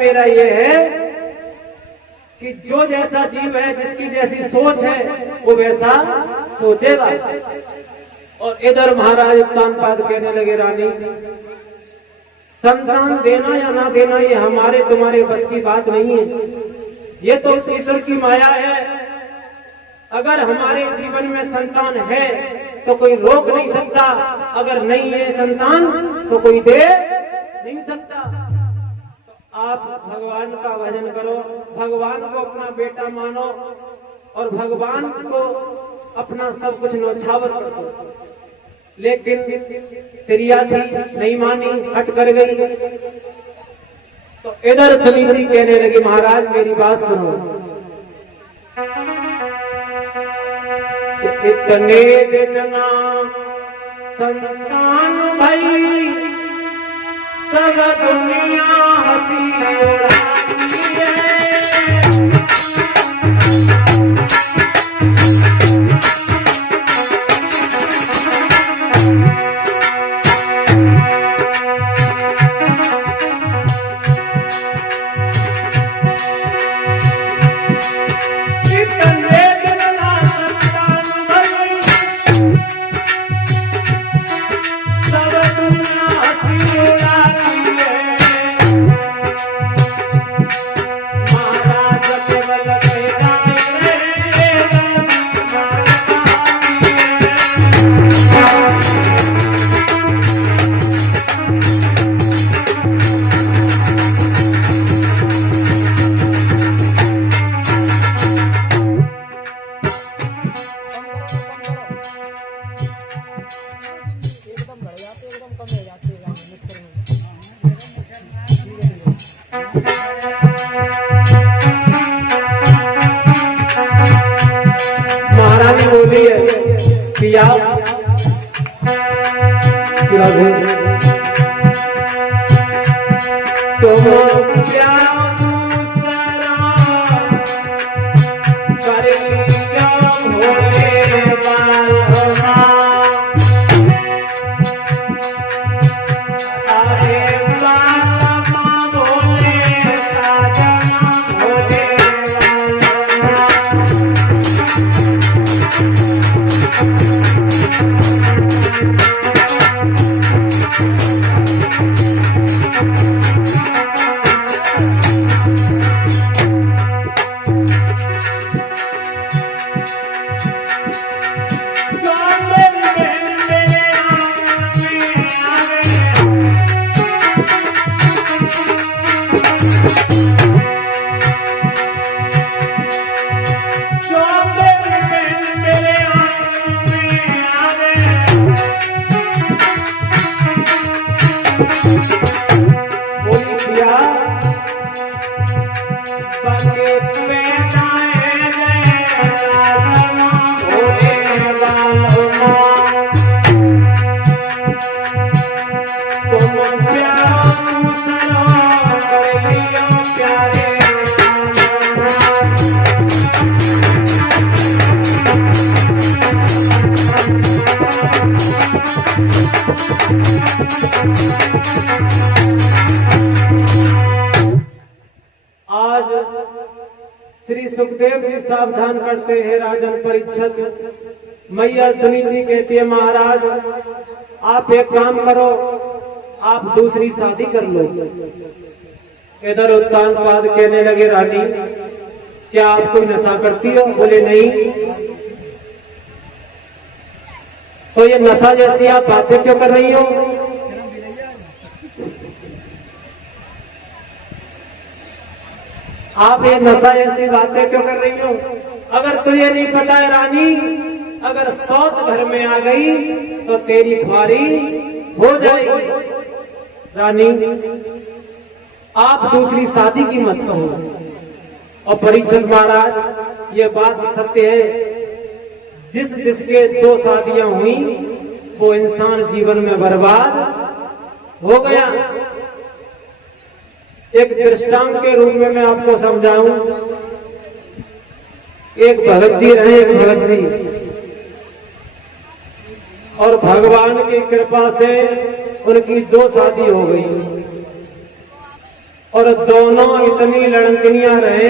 मेरा ये है कि जो जैसा जीव है, जिसकी जैसी सोच है, वो वैसा सोचेगा। और इधर महाराज उत्तानपाद कहने लगे, रानी संतान देना या ना देना ये हमारे तुम्हारे बस की बात नहीं है, ये तो उस ईश्वर की माया है। अगर हमारे जीवन में संतान है तो कोई रोक नहीं सकता, अगर नहीं है संतान तो कोई दे नहीं सकता। तो आप भगवान का भजन करो, भगवान को अपना बेटा मानो और भगवान को अपना सब कुछ न्यौछावर कर दो। लेकिन त्रिया थी, नहीं मानी, हट कर गई। तो इधर सुनीति कहने लगी, महाराज मेरी बात सुनो, इतने दिन ना संतान भई, सब दुनिया हंसी उड़ाती है। महारानी बोली है कि आप तुम प्यार दूसरा कर लिया भोले बाबा, अरे बाबा भोले साजना भोले श्री सुखदेव जी सावधान करते हैं राजन परीक्षित। मैया सुनीति कहती है, महाराज आप एक काम करो, आप दूसरी शादी कर लो। इधर उत्तानपाद कहने लगे, रानी क्या आप कोई नशा करती हो? बोले नहीं। तो ये नशा जैसी आप बातें क्यों कर रही हो? आप ये नशा ऐसी बातें क्यों कर रही हो? अगर तुझे नहीं पता है रानी, अगर सौत घर में आ गई तो तेरी ख्वारी हो जाएगी। रानी आप दूसरी शादी की मत कहो। और परीक्षित महाराज ये बात सत्य है, जिसके दो शादियां हुई वो इंसान जीवन में बर्बाद हो गया। एक दृष्टांत के रूप में मैं आपको समझाऊं। एक भगत जी रहे, एक भगत जी, और भगवान की कृपा से उनकी दो शादी हो गई। और दोनों इतनी लड़कनियां रहे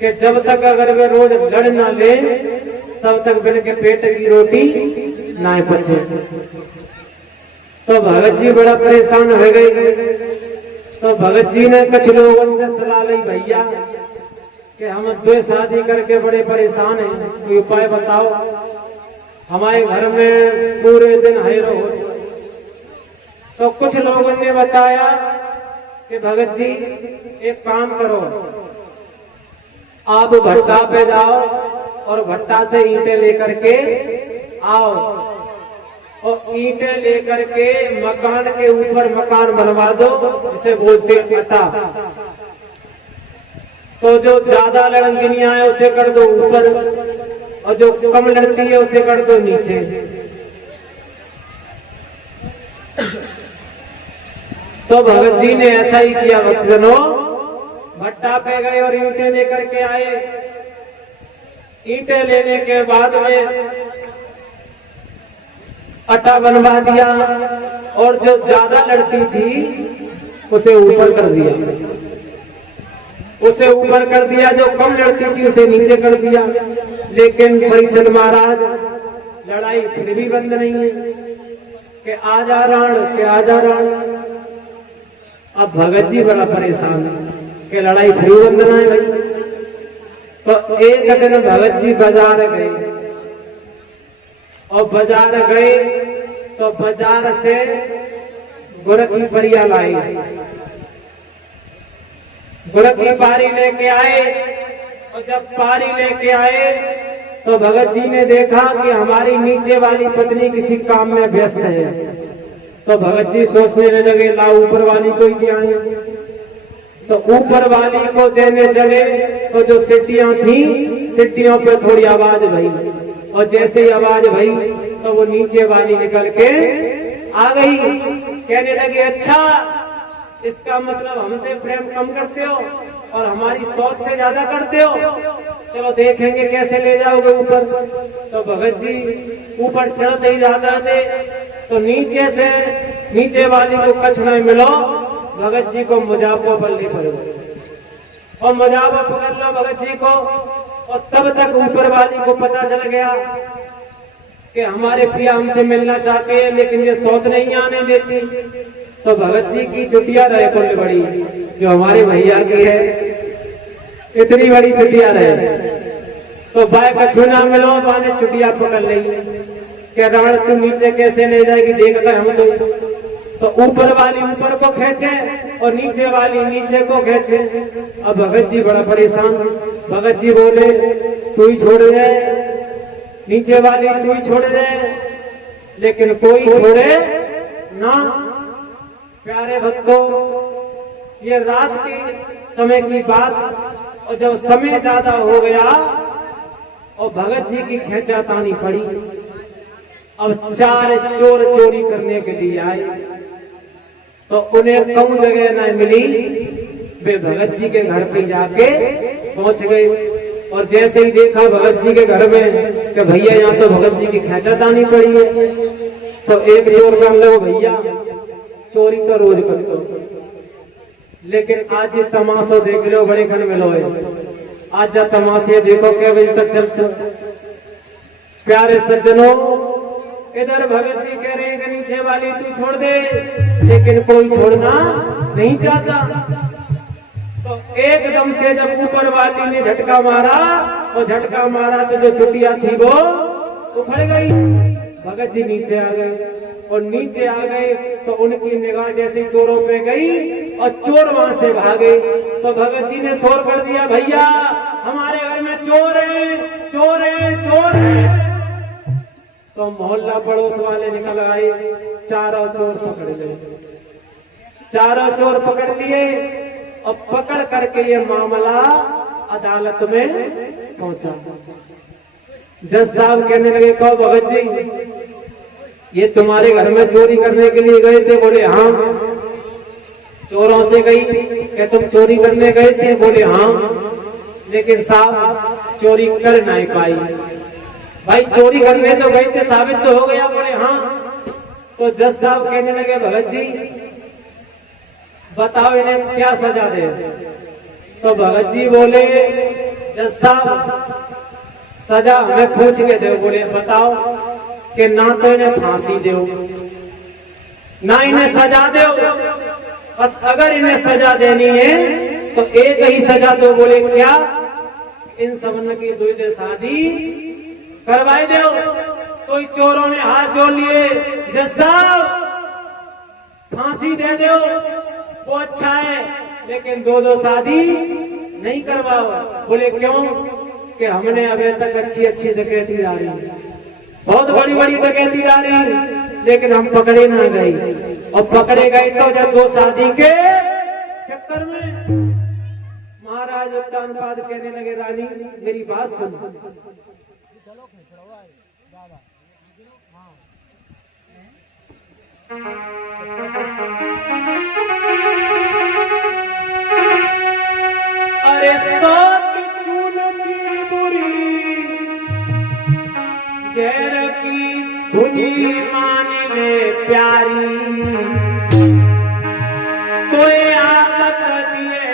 कि जब तक अगर वे रोज लड़ ना ले तब तक बिन के पेट की रोटी ना पचे। तो भगत जी बड़ा परेशान हो गए। तो भगत जी ने कुछ लोगों से सलाह ली, भैया कि हम दो शादी करके बड़े परेशान हैं, कोई उपाय बताओ। हमारे घर में पूरे दिन हैरो हो। तो कुछ लोगों ने बताया कि भगत जी एक काम करो, आप भट्टा पे जाओ और भट्टा से ईंटें लेकर के आओ और ईंटें लेकर के मकान के ऊपर मकान बनवा दो, जिसे बोलते अटा। तो जो ज्यादा लड़कियां है उसे कर दो ऊपर और जो कम लड़ती है उसे कर दो नीचे। तो भगत जी ने ऐसा ही किया। भक्तजनों, भट्टा पे गए और ईंटें लेकर के आए। ईंटें लेने के बाद में अटा बनवा दिया और जो ज्यादा लड़ती थी उसे ऊपर कर दिया, उसे ऊपर कर दिया। जो कम लड़ती थी उसे नीचे कर दिया। लेकिन परीक्षित महाराज, लड़ाई फिर भी बंद नहीं है कि आजा राण, के आजा राण। अब भगत जी बड़ा परेशान है कि लड़ाई फिर भी बंद ना है भाई। तो एक दिन भगत जी बाजार गए और बाजार गए तो बाजार से गुड़ की परिया लाई। गुड़ की पारी लेके आए और जब पारी लेके आए तो भगत जी ने देखा कि हमारी नीचे वाली पत्नी किसी काम में व्यस्त है। तो भगत जी सोचने लगे, ला ऊपर वाली को ही दिया। तो ऊपर वाली को देने चले तो जो सीटियां थी, सीटियों पे थोड़ी आवाज भई और जैसे ही आवाज भई तो वो नीचे वाली निकल के आ गई। कहने लगे, अच्छा इसका मतलब हमसे प्रेम कम करते हो और हमारी सोच से ज्यादा करते हो, चलो देखेंगे कैसे ले जाओगे ऊपर। तो भगत जी ऊपर चढ़ते ही जाते थे तो नीचे से नीचे वाली को कछ नहीं मिलो, भगत जी को मुजाफा पल्ली पड़ो और मुजाफा पकड़ लो भगत जी को। और तब तक ऊपर वाली को पता चल गया कि हमारे प्रिया हमसे मिलना चाहते हैं लेकिन ये सोच नहीं आने देती। तो भगत जी की चुटिया रहे कुल बड़ी, जो हमारे भैया की है, इतनी बड़ी चुटिया रहे। तो बाय कछु ना मिलो, बाने चुटिया पकड़ ली कि राण तू नीचे कैसे ले जाएगी, देख कर हम तो ऊपर वाली ऊपर को खींचे और नीचे वाली नीचे को खींचे। अब भगत जी बड़ा परेशान। भगत जी बोले, तू ही छोड़ दे, नीचे वाली तू ही छोड़ दे, लेकिन कोई छोड़े ना। प्यारे भक्तों, ये रात के समय की बात और जब समय ज्यादा हो गया और भगत जी की खेचातानी पड़ी। अब चार चोर चोरी करने के लिए आए तो उन्हें कम जगह न मिली, वे भगत जी के घर पे जाके पहुंच गए। और जैसे ही देखा भगत जी के घर में कि भैया यहाँ तो भगत जी की खेचातानी पड़ी है, तो एक चोर कर लो, भैया चोरी तो रोज करते हो लेकिन आज ये तमाशा देख लो, बड़े खन में लो आज जा तमाशे देखो क्या बजे तक चलते। प्यारे सज्जनों, इधर भगत जी कह रहे हैं कि नीचे वाली तू छोड़ दे, लेकिन कोई छोड़ना नहीं चाहता। तो एकदम से जब ऊपर वाली ने झटका मारा और झटका मारा तो जो चुटिया थी वो उखड़ गई। भगत जी नीचे आ गए और नीचे आ गए तो उनकी निगाह जैसे चोरों पे गई और चोर वहां से भागे। तो भगत जी ने शोर कर दिया, भैया हमारे घर में चोर है, चोर है, चोर है। तो मोहल्ला पड़ोस वाले निकल आए, चारों चोर पकड़ लिए, चारों चोर पकड़ लिए और पकड़ करके ये मामला अदालत में पहुंचा। जज साहब कहने लगे, कहो भगत जी ये तुम्हारे घर में चोरी करने के लिए गए थे? बोले हाँ। चोरों से गई कि तुम चोरी करने गए थे? बोले हाँ। लेकिन साहब चोरी कर नहीं पाई। भाई चोरी करने तो गए थे, साबित तो हो गया? बोले हाँ। तो जज साहब कहने लगे, भगत जी बताओ इन्हें क्या सजा दे। तो भगत जी बोले जज साहब सजा हमें पूछ के दो। बोले बताओ कि ना तो इन्हें फांसी दो ना इन्हें सजा दो, बस अगर इन्हें सजा देनी है तो एक ही सजा दो। बोले क्या? इन सबन की दूसरी शादी करवाई दो। कोई चोरों ने हाथ जोड़ लिए, जज साहब फांसी दे दो वो अच्छा है, लेकिन दो शादी नहीं करवाओ। बोले क्यों? कि हमने अभी तक अच्छी अच्छी डकैती डाली, बहुत बड़ी बड़ी डकैती डाली, लेकिन हम पकड़े ना गए। और पकड़े गए तो जब दो शादी के चक्कर में महाराज उत्तानपाद कहने लगे रानी मेरी बात सुन। अरे सात चून की बुरी जहर की धुनी मान ले प्यारी, तो आदत दिए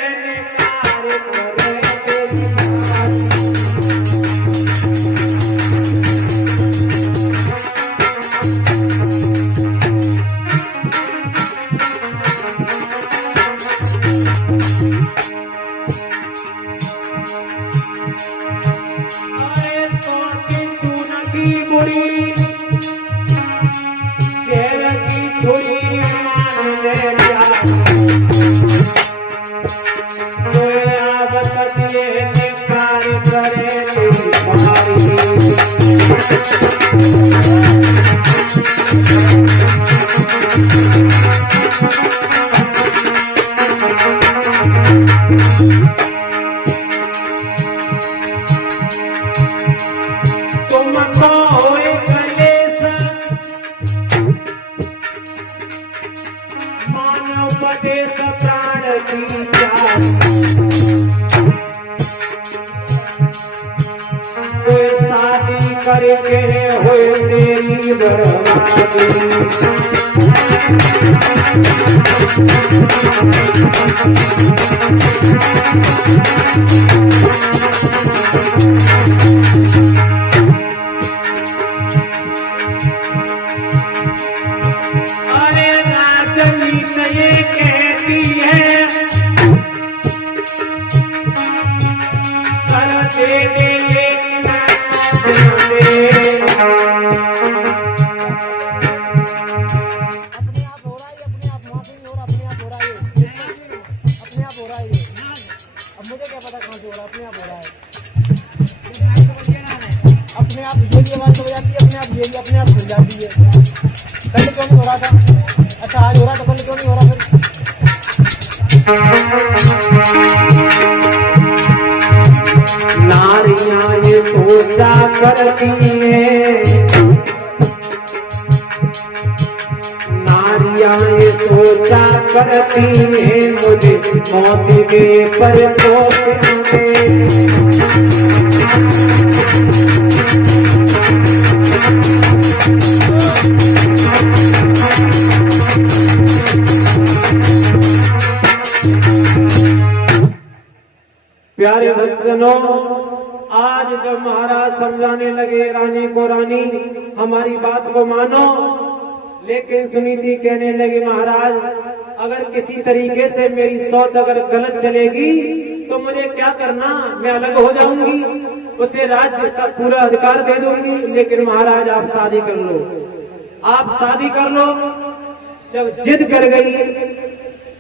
निकार करे। करके होए तेरी बर्बादी। अरे राजनी ये कहती है कर दे दे अपने आप खुल जाती है। कल क्यों नहीं हो रहा था? अच्छा आज हो रहा था, कल क्यों नहीं हो रहा? फिर नारियां ये सोचा करती हैं, नारियां ये सोचा करती हैं मुझे मौत के पर प्यारे भक्तजनों, आज जब महाराज समझाने लगे रानी को रानी हमारी बात को मानो, लेकिन सुनीति कहने लगी महाराज अगर किसी तरीके से मेरी सौत अगर गलत चलेगी तो मुझे क्या करना, मैं अलग हो जाऊंगी, उसे राज्य का पूरा अधिकार दे दूंगी। लेकिन महाराज आप शादी कर लो, आप शादी कर लो। जब जिद कर गई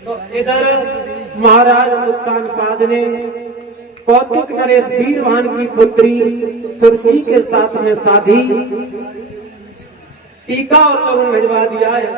तो इधर महाराज उत्तानपाद ने कौतुक नरेश वीरवान की पुत्री सुरुचि के साथ में शादी टीका और करुण भिजवा दिया है।